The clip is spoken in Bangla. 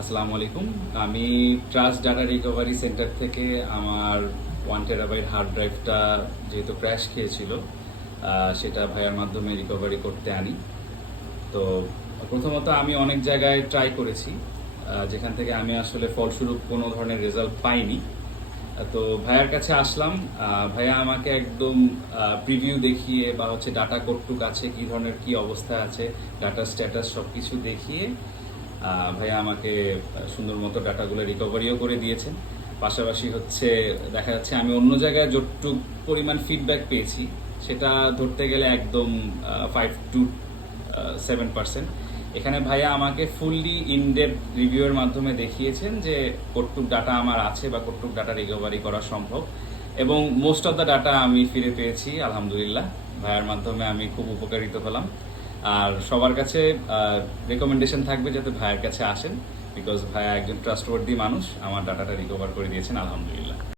আসসালামু আলাইকুম। আমি ট্রাস্ট ডাটা রিকভারি সেন্টার থেকে আমার 1 টেরাবাইট হার্ড ড্রাইভটা যেহেতু ক্র্যাশ খেয়েছিল, সেটা ভাইয়ার মাধ্যমে রিকভারি করতে আনি। তো প্রথমত আমি অনেক জায়গায় ট্রাই করেছি, যেখান থেকে আমি আসলে ফলস্বরূপ কোনো ধরনের রেজাল্ট পাইনি। তো ভাইয়ার কাছে আসলাম। ভাইয়া আমাকে একদম প্রিভিউ দেখিয়ে বা হচ্ছে ডাটা কতটুক আছে, কি ধরনের কি অবস্থা আছে, ডাটা স্ট্যাটাস সব কিছু দেখিয়ে ভাইয়া আমাকে সুন্দর মতো ডাটাগুলো রিকভারিও করে দিয়েছেন। পাশাপাশি হচ্ছে দেখা যাচ্ছে আমি অন্য জায়গায় যতটুক পরিমাণ ফিডব্যাক পেয়েছি সেটা ধরতে গেলে একদম 5 to 7%। এখানে ভাইয়া আমাকে ফুললি ইনডেপথ রিভিউয়ের মাধ্যমে দেখিয়েছেন যে কতটুক ডাটা আমার আছে বা কতটুক ডাটা রিকভারি করা সম্ভব, এবং মোস্ট অফ দ্য ডাটা আমি ফিরে পেয়েছি আলহামদুলিল্লাহ। ভাইয়ার মাধ্যমে আমি খুব উপকারিত হলাম। আর সবার কাছে রেকমেন্ডেশন থাকবে যাতে ভাইয়ের কাছে আসেন, বিকজ ভাইয়া একজন ট্রাস্টওয়ার্দি মানুষ, আমার ডাটাটা রিকভার করে দিয়েছেন আলহামদুলিল্লাহ।